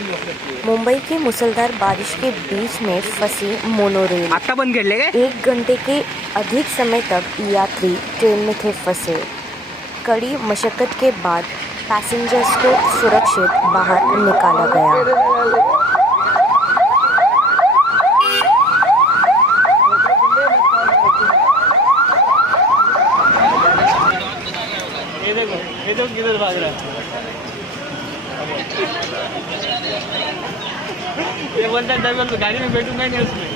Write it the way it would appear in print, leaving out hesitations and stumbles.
मुंबई की मूसलाधार बारिश के बीच में फंसी मोनोरेल। आता बंद कर ले। 1 घंटे के अधिक समय तक यात्री ट्रेन में थे फंसे। कड़ी मशक्कत के बाद पैसेंजर्स को सुरक्षित बाहर निकाला गया। ये देखो किधर भाग रहा है। ये बोलता है ड्राइवर गाड़ी में बैठूंगा नहीं उसमें।